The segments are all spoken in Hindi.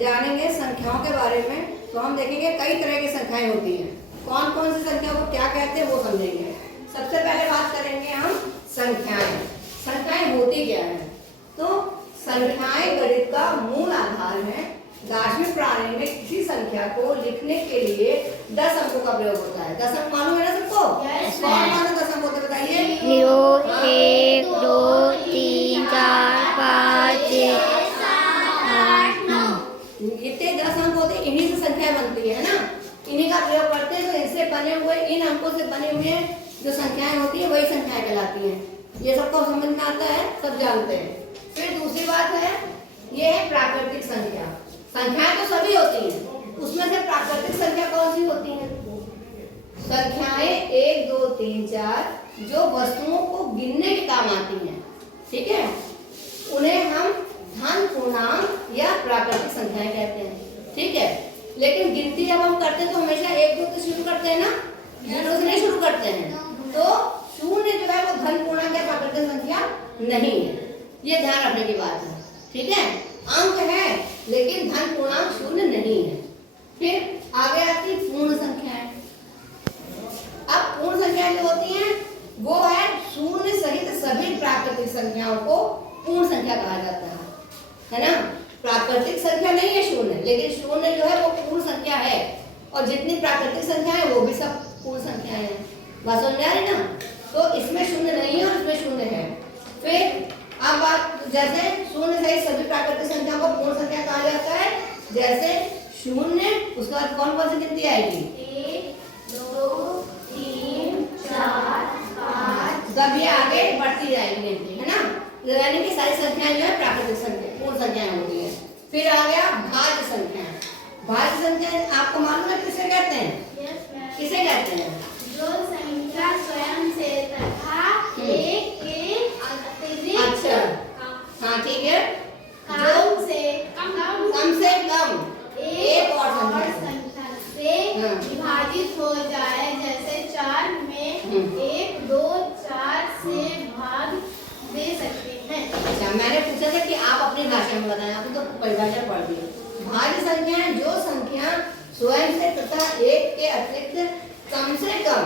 जानेंगे संख्याओं के बारे में, तो हम देखेंगे कई तरह की संख्याएं होती हैं। कौन कौन सी संख्या को क्या कहते हैं वो समझेंगे। सबसे पहले बात करेंगे हम संख्याएं। संख्याएं होती क्या है? तो संख्याएं गणित का मूल आधार है। दार्शनिक प्रणाली में किसी संख्या को लिखने के लिए 10 अंकों का प्रयोग होता है। 10 अंक मालूम है ना सबको? कौन कौन से 10 अंक होते बताइए? 0 1 2 3 4 5 6 7 8 9। इतने 10 अंक होते हैं, इन्हीं से संख्या बनती है ना, इन्हीं का प्रयोग करते हैं। तो इनसे बने हुए, इन अंकों से बने हुए जो संख्याएं होती है वही संख्याएं कहलाती हैं। ये सबको समझ में आता है, सब जानते हैं। फिर दूसरी बात है, ये है प्राकृतिक संख्या। संख्याएं तो सभी होती हैं, उसमें से प्राकृतिक संख्या कौन सी होती है? संख्याएं 1 2 3 4 जो वस्तुओं को गिनने के काम आती हैं, ठीक है, उन्हें हम धन पूर्णांक या प्राकृतिक संख्याएं कहते हैं, ठीक है। लेकिन गिनती जब हम करते हैं तो हमेशा 1 2 से शुरू करते हैं ना, 0 से नहीं शुरू करते हैं। तो शून्य जो है वो धन पूर्णांक या प्राकृतिक संख्या नहीं है, ये ध्यान रखने की बात है, ठीक है। अंक है लेकिन धन पूर्णांक शून्य नहीं है। फिर आगे आती पूर्ण संख्याएं। अब पूर्ण संख्याएं जो होती हैं वो है शून्य सहित सभी प्राकृतिक संख्याओं को पूर्ण संख्या कहा जाता है ना। प्राकृतिक संख्या नहीं है शून्य, लेकिन शून्य जो है वो पूर्ण संख्या है, और जितनी प्राकृतिक संख्या है वो भी सब पूर्ण संख्याएं हैं। बात समझ आ रही ना? तो इसमें शून्य नहीं है और इसमें शून्य है। फिर अब बात, जैसे शून्य सहित सभी प्राकृतिक संख्याओं को पूर्ण संख्या कहा जाता है। जैसे शून्य, उसके बाद कौन कौन सी गिनती आएगी? 1 2 3 4 5। जब ये आगे बढ़ती जाएगी गिनती, है ना, यानी कि सारी संख्याएं जो है प्राकृतिक संख्या पूर्ण संख्याएं होती है। फिर आ गया भाज्य संख्या। भाज्य संख्या आपको मालूम है किसे कहते हैं? किसे कहते हैं? जो संख्या स्वयं से तथा एक के अतिरिक्त, अच्छा, हाँ ठीक है, कम से कम एक और संख्या से विभाजित हो जाए। जैसे 4 में 1 2 4 से भाग दे सकते हैं। अच्छा, मैंने पूछा था कि आप अपनी भाषा में बताएं, आपने तो परिभाषा पढ़ ली। भाज्य संख्या है जो संख्या स्वयं से तथा एक के अतिरिक्त कम से कम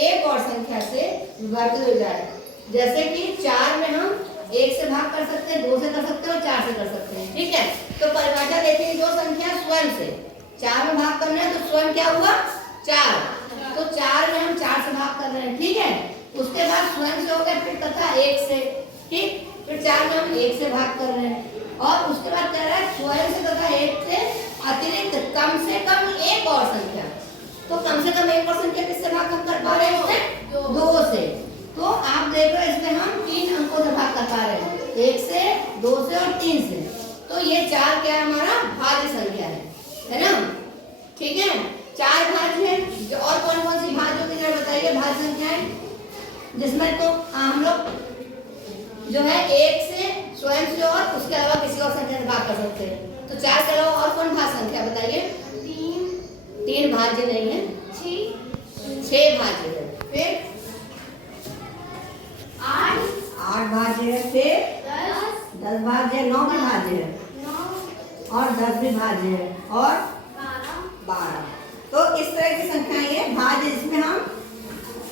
एक और संख्या से विभाजित हो जाए। जैसे कि 4 में हम 1 से भाग कर सकते हैं, 2 से कर सकते हैं और 4 से कर सकते हैं, ठीक है। तो परिभाषा देखते हैं, जो संख्या स्वयं से 4 में भाग करना है तो स्वयं क्या हुआ? 4। तो 4 में हम 4 से भाग कर रहे हैं, ठीक है। उसके बाद स्वयं से हो गया, फिर तथा 1 से, ठीक। फिर 4 में हम 1 से भाग कर रहे हैं, और उसके बाद कह रहा है स्वयं से तथा 1 से अतिरिक्त कम से कम एक और संख्या। तो कम से कम एक और संख्या किससे भाग हम कर पा रहे हैं? 2 से। तो आप देख रहे हो इसमें हम 3 अंकों से भाग कर पा रहे हैं, 1 से, 2 से और 3 से। तो ये 4 क्या है? हमारा भाज्य संख्या है ना, ठीक है। 4 भाज्य है। और कौन कौन सी भाज्य होती है बताइए? भाज्य संख्याएं जिसमें तो हम लोग जो है 1 से, स्वयं से और उसके अलावा किसी और संख्या से भाग कर सकते हैं। तो 4 के अलावा और कौन भाज्य संख्या बताइए? 3 भाज्य नहीं है, 6 भाज्य है। फिर 8 भाज्य है। फिर 10 भाज्य है, 9 भी भाज्य है, और 10 भी भाज्य है, और 12। तो इस तरह की संख्याएं ये भाज्य, जिसमें हम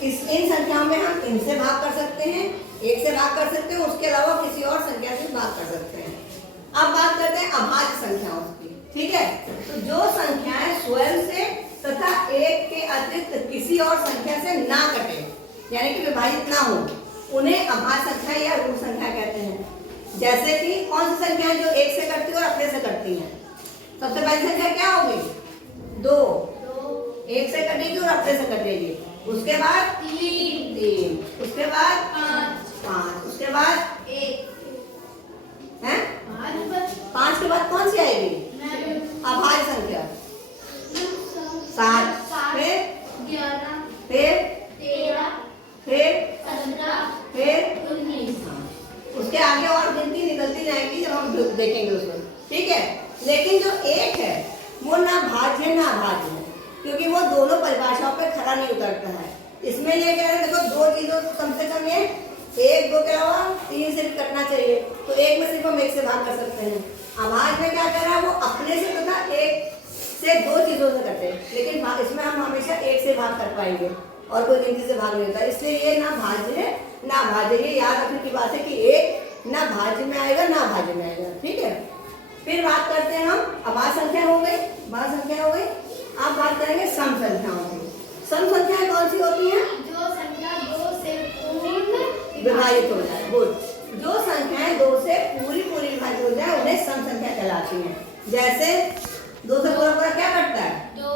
इन संख्याओं में हम इनसे भाग कर सकते हैं, 1 से भाग कर सकते हैं, उसके अलावा किसी और संख्या से भाग कर सकते हैं। अब बात करते हैं अभाज्य संख्याओं की, ठीक है। तो जो संख्याएं स्वयं से तथा 1 के अतिरिक्त किसी और संख्या से ना कटे, यानी कि विभाजित ना हो, उन्हें अभाज्य संख्या या ऋण संख्या कहते हैं। जैसे कि कौन सी संख्याएं जो 1 से कटती है और अपने से कटती हैं? सबसे पहली संख्या क्या होगी? 2। 1 से कटेगी और अपने से कटेगी। उसके बाद 3, उसके बाद 5, उसके बाद 1 है, 5 के बाद कौन सी आएगी? अभाज्य संख्या 7, फिर 11, फिर 13, फिर 17, फिर 19। उसके आगे और गिनती निकलती जाएगी जब हम देखेंगे उसमें, ठीक है। लेकिन जो 1 है वो ना भाज्य है ना अभाज्य है, क्योंकि वो दोनों परिभाषाओं पे खरा नहीं उतरता है। इसमें ये कह रहे हैं देखो, 2 चीजों को कम से कम ये 1 2 के अलावा 3 से भी कटना चाहिए। तो 1 में सिर्फ हम 1 से भाग कर सकते हैं। अभाज्य में क्या कह रहा है? वो अपने से दो से करते हैं, लेकिन इसमें हम हमेशा एक से भाग कर पाएंगे और कोई गिनती से भाग नहीं होता, इसलिए ये ना भाज्य ना भाज्य, ये याद रखने की बात है कि एक ना भाज्य में आएगा ना भाज्य में आएगा। ठीक है, फिर बात करते हैं हम, अभाज्य संख्या हो गई, भाज्य संख्या हो गई। अब बात करेंगे सम संख्याओं की। सम संख्याएं कौन सी होती हैं? जो संख्या 2 से पूर्ण विभाजित हो जाए। गुड, जो संख्याएं 2 से पूरी विभाजित हो जाए उन्हें सम संख्या कहलाती हैं। जैसे 2 से पूरा क्या करता है? 2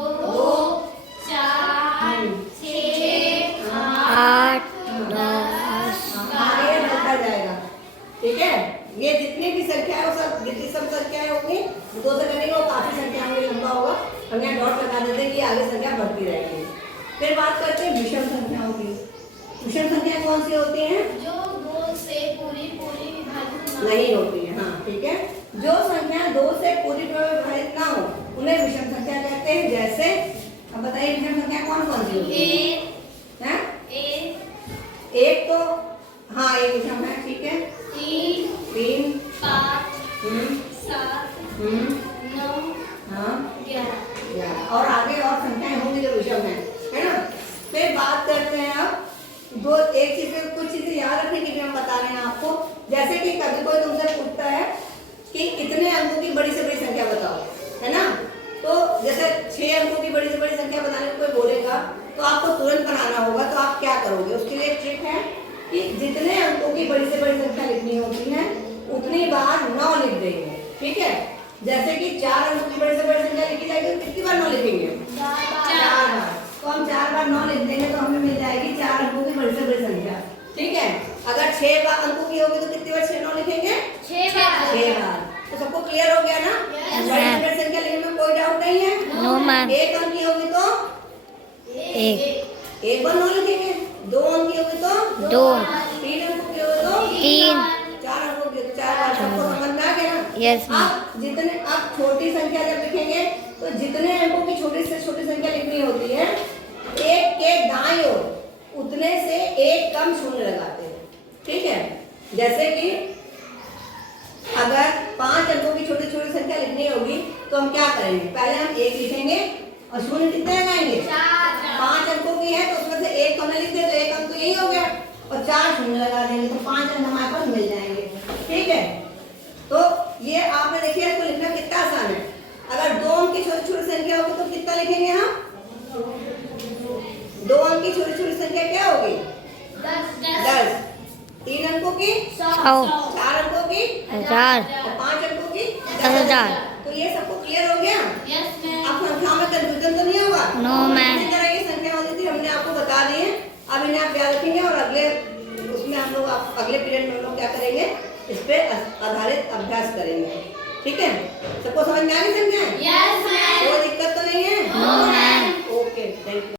4 6 8 ये बढ़ता जाएगा। ठीक है, ये जितनी भी संख्या है वो सब जितनी सम संख्याएं होंगी 2 से करेंगे वो काफी संख्या में लंबा होगा, हम यहाँ डॉट लगा देते हैं कि आगे संख्या बढ़ती रहेगी। फिर बात करते हैं विषम संख्याओं की। विषम संख्या कौन सी होती हैं? जो 2 से पूरी विभाजित नहीं होती है। हाँ ठीक है, जो संख्या 2 से पूरी विभाजित ना हो उन्हें विषम संख्या कहते हैं। जैसे अब बताइए विषम संख्या कौन कौन सी होती है? एक तो हाँ एक विषम है। ठीक है, 3 5 हम्म 7 हम्म 9 हाँ 11 और आगे और संख्याएं होंगी जो विषम है ना। फिर बात करते हैं अब दो एक चीज, कुछ चीजें याद रखने की भी हम बता रहे हैं आपको। जैसे कि कभी कोई तुमसे पूछता है कि कितने अंकों की बड़ी से बड़ी संख्या बताओ, है ना, तो जैसे 6 अंकों की बड़ी से बड़ी संख्या बताने को कोई बोलेगा तो आपको तुरंत बनाना होगा। तो आप क्या करोगे? उसके लिए एक ट्रिक है कि जितने अंकों की बड़ी से बड़ी संख्या लिखनी होती है उतनी बार 9 लिख देंगे। ठीक है, जैसे कि 4 अंकों की बड़ी से बड़ी संख्या लिखी जाएगी तो कितनी बार 9 लिखेंगे? 4 बार। तो हम 4 बार 9 लिख देंगे तो हमें मिल जाएगी 4 अंकों की बड़ी से बड़ी संख्या। ठीक है, अगर 6 बार अंकों की होगी तो कितनी बार 6 9 लिखेंगे? 6 बार। 6 बार। तो सबको क्लियर हो गया ना? Yes, बड़ी से बड़ी संख्या लिखने में कोई डाउट नहीं है? No ma'am. 1 अंक की होगी तो 1 बार 9 लिखेंगे, 2 अंक की होगी तो 2 3 अंकों की होगी तो 3 4 अंकों की 4 बार। सबको समझ में आ गया ना? Yes ma'am. अब छोटी संख्या जब लिखेंगे तो जितने अंकों की छोटी से छोटी संख्या लिखनी होती है, एक के दाईं ओर उतने से एक कम शून्य लगाते हैं। ठीक है, जैसे कि अगर 5 अंकों की छोटी छोटी संख्या लिखनी होगी तो हम क्या करेंगे? पहले हम 1 लिखेंगे और शून्य कितने लगाएंगे? 5 अंकों की है तो उसमें से 1 हमने लिख दिया तो 1 अंक तो यही हो गया और 4 शून्य लगा देंगे तो 5 अंक हमारे पास मिल जाएंगे। ठीक है, तो ये आपने देखिए इसको लिखना कितना आसान है। अगर 2 अंक की छोटी छोटी संख्या होगी तो कितना लिखेंगे हम? 2 अंक की छोटी छोटी संख्या क्या होगी? 10। 3 अंकों की 100 4 अंकों की 1000 और 5 अंकों की 10,000। तो ये सबको क्लियर हो गया? Yes, ma'am. अब संख्या में कंफ्यूजन तो नहीं होगा? No ma'am. इसी तरह की संख्या होती थी, हमने आपको बता दी है। अब इन्हें आप याद रखेंगे और अगले उसमें हम लोग अगले पीरियड में हम लोग क्या करेंगे? इस पे आधारित अभ्यास करेंगे। ठीक है, सबको समझ में आ गई संख्या? Yes, ma'am. कोई दिक्कत तो नहीं है? No ma'am. Okay, thank you.